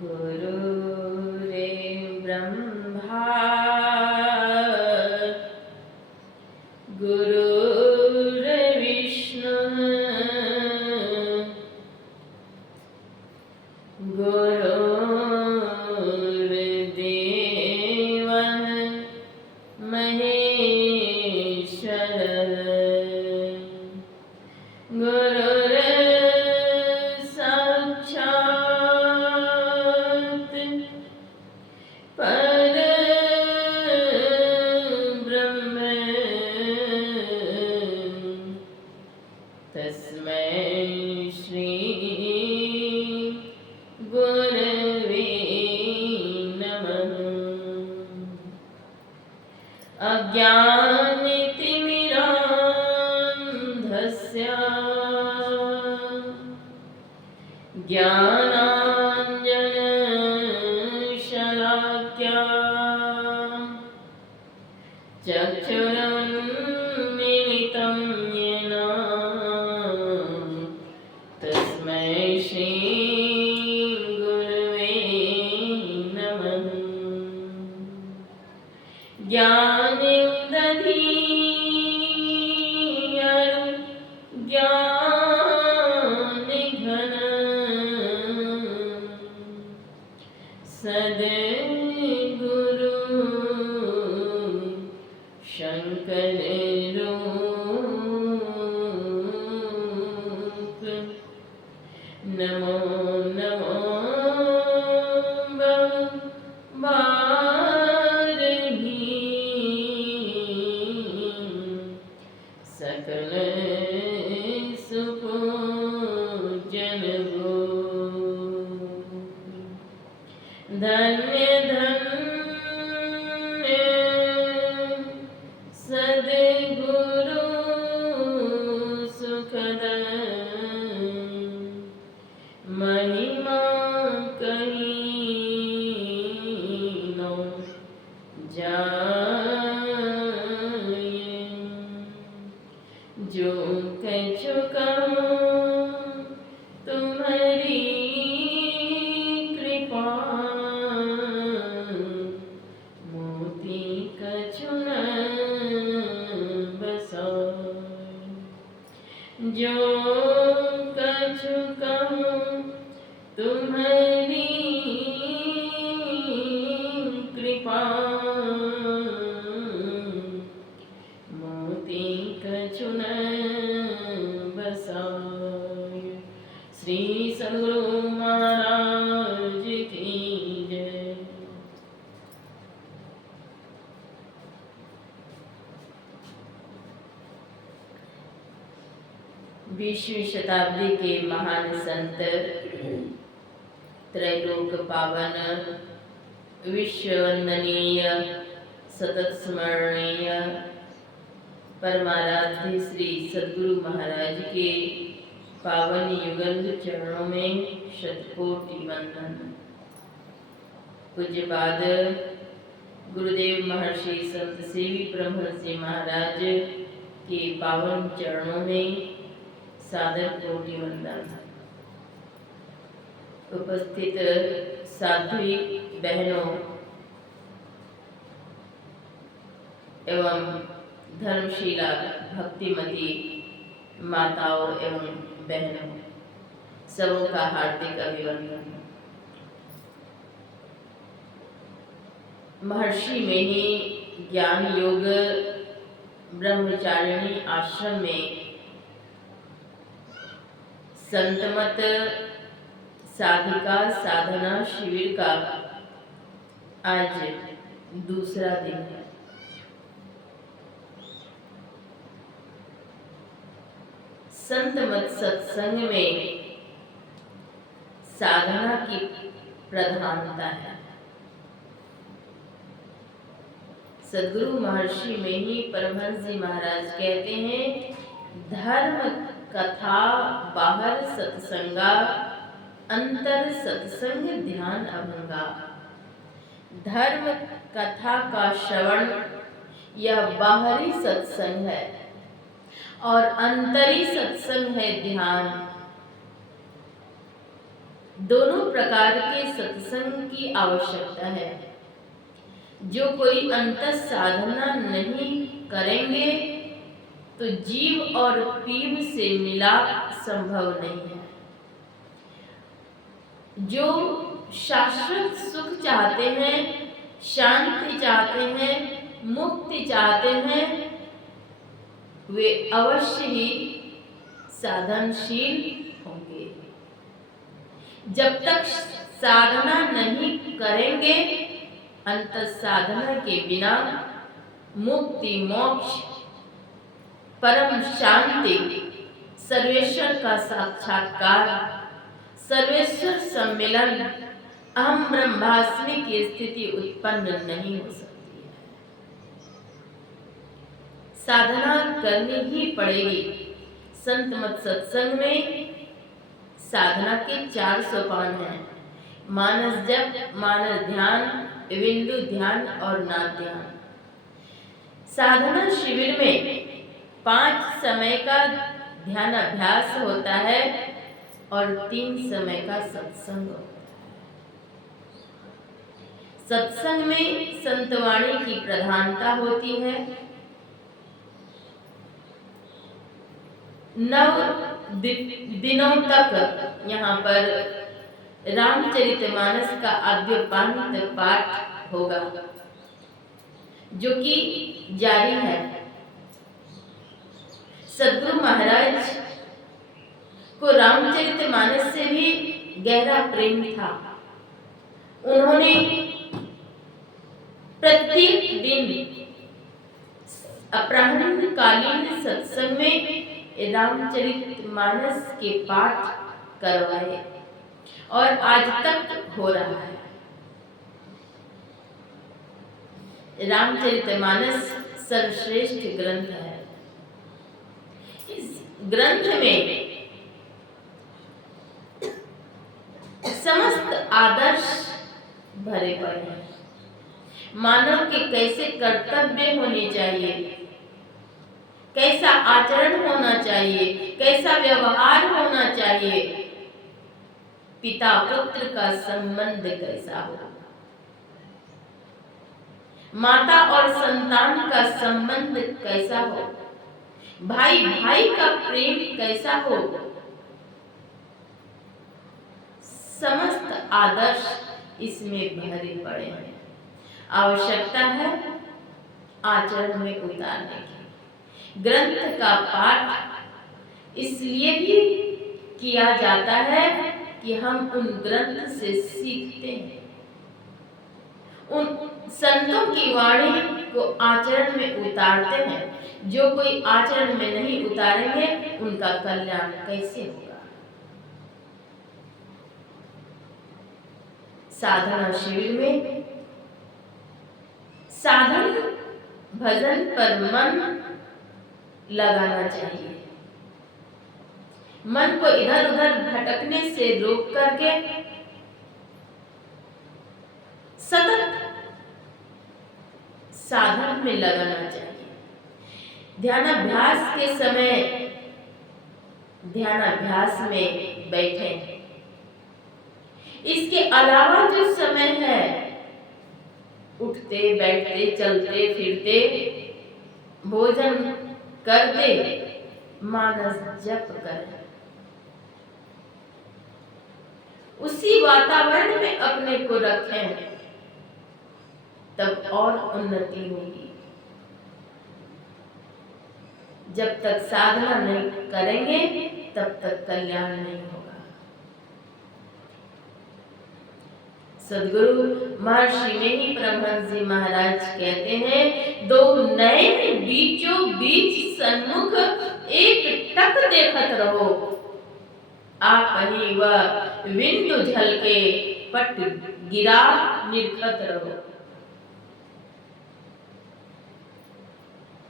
गुरुरेव ब्रह्मा गुरुर्विष्णुः गुरुर्देवः महेश्वरः गुरुर्साक्षात् परब्रह्म तस्मै श्री गुरवे नमः। अज्ञानतिमिरान्धस्य ज्ञानाञ्जनशलाकया चक्षुरुन्मीलितं येन तस्मै श्री गुरवे नमः। ज्ञानोदधियारु ज्ञानघन सद्गुरु शंकर रूप नमो नमो बारही सकल सुपूजन हो। धन्य धन्य सद्गुरु सुखद महिमा कहीं न जाए। जो कछु कहूँ तुम्हारी कृपा मोती कछु न बसाए। जो कछु कहूँ तुम्हारी कृपा मोती कछु न बसाए। श्री सद्गुरु महाराज की जय। बीसवीं शताब्दी के महान संत त्रैलोक पावन विश्व वंदनीय सतत स्मरणीय परमाराध्य श्री सद्गुरु महाराज के पावन युगल चरणों में शतकोटि वंदन। पूज्यपाद गुरुदेव महर्षि संत सेवी ब्रह्मश्री महाराज के पावन चरणों में सादर कोटि वंदन। उपस्थित साध्वी बहनों एवं धर्मशीला भक्तिमती माताओं एवं बहनों, सबों का हार्दिक अभिनंदन। महर्षि में ही ज्ञान योग ब्रह्मचारिणी आश्रम में संतमत साधिका साधना शिविर का आज दूसरा दिन है। संतमत सत्संग में साधना की प्रधानता है। सद्गुरु महर्षि में ही परमहंस जी महाराज कहते हैं, धर्म कथा बाहर सत्संगा अंतर सत्संग ध्यान अभंगा। धर्म कथा का श्रवण यह बाहरी सत्संग है और अंतरी सत्संग है ध्यान। दोनों प्रकार के सत्संग की आवश्यकता है। जो कोई अंतर साधना नहीं करेंगे तो जीव और पीव से मिलाप संभव नहीं है। जो शाश्वत सुख चाहते हैं, शांति चाहते हैं, मुक्ति चाहते हैं, वे अवश्य ही साधनशील होंगे। जब तक साधना नहीं करेंगे, अंतर साधना के बिना मुक्ति, मोक्ष, परम शांति, सर्वेश्वर का साक्षात्कार, सर्वेश्वर सम्मिलन, अहम ब्रह्मास्मि की स्थिति उत्पन्न नहीं हो सकती है। साधना करनी ही पड़ेगी। संत मत सत्संग में साधना के 4 सोपान हैं: मानस जप, मानस ध्यान, बिंदु ध्यान और नाद ध्यान। साधना शिविर में 5 समय का ध्यान अभ्यास होता है और 3 समय का सत्संग होता है। सत्संग में संतवाणी की प्रधानता होती है। 9 दिनों तक यहाँ पर रामचरितमानस का आद्योपांत पाठ होगा, जो कि जारी है। सद्गुरु महाराज को रामचरितमानस से भी गहरा प्रेम था। उन्होंने प्रत्येक दिन अपराह्नकालीन सत्संग में रामचरितमानस के पाठ करवाए और आज तक हो रहा है। रामचरितमानस सर्वश्रेष्ठ ग्रंथ है। इस ग्रंथ में समस्त आदर्श भरे पड़े हैं। मानव के कैसे कर्तव्य होने चाहिए, कैसा आचरण होना चाहिए, कैसा व्यवहार होना चाहिए, पिता पुत्र का संबंध कैसा हो, माता और संतान का संबंध कैसा हो, भाई भाई का प्रेम कैसा हो, समस्त आदर्श इसमें भरे पड़े हैं। आवश्यकता है आचरण में उतारने की। ग्रंथ का पाठ इसलिए भी किया जाता है कि हम उन ग्रंथ से सीखते हैं, उन संतों की वाणी को आचरण में उतारते हैं। जो कोई आचरण में नहीं उतारेंगे, उनका कल्याण कैसे होगा। साधना शिविर में साधन भजन पर मन लगाना चाहिए। मन को इधर उधर भटकने से रोक करके सतत साधन में लगाना चाहिए। ध्यानाभ्यास के समय ध्यानाभ्यास में बैठें। इसके अलावा जो समय है, उठते बैठते चलते फिरते भोजन करते मानस जप करें। उसी वातावरण में अपने को रखें, तब और उन्नति होगी। जब तक साधना नहीं करेंगे, तब तक कल्याण नहीं होगा। सदगुरु महर्षि में ही परमहंस जी महाराज कहते हैं, 2 नयन बीचों बीच सन्मुख एक टक देखत रहो, आप ही वह बिंदु झलके पट गिरा निरखत रहो।